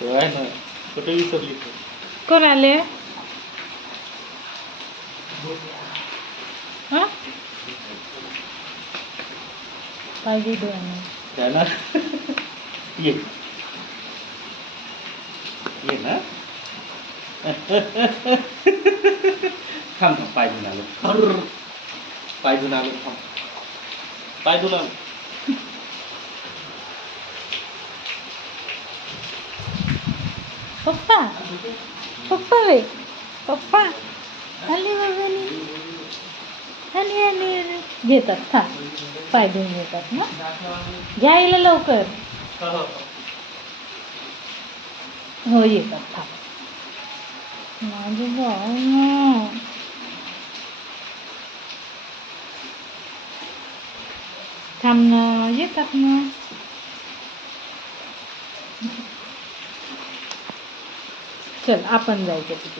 आहे ना, कुठे विसरली तू? कोण आले? हा पाहिजे काय ना ये ये ना. थांब थांब, पाय धुवून आलो. पाय धुवून आलो, थांब. पाय धुवून आलो. पप्पा पप्पा रे पप्पा आले बाबानी आले आले आले घेतात. था पाय धुवून घेतात ना. घ्यायला लवकर. हो येतात. था माझं बाळ ना. थांब ना, येतात ना. चल आपण जायचं तिथे.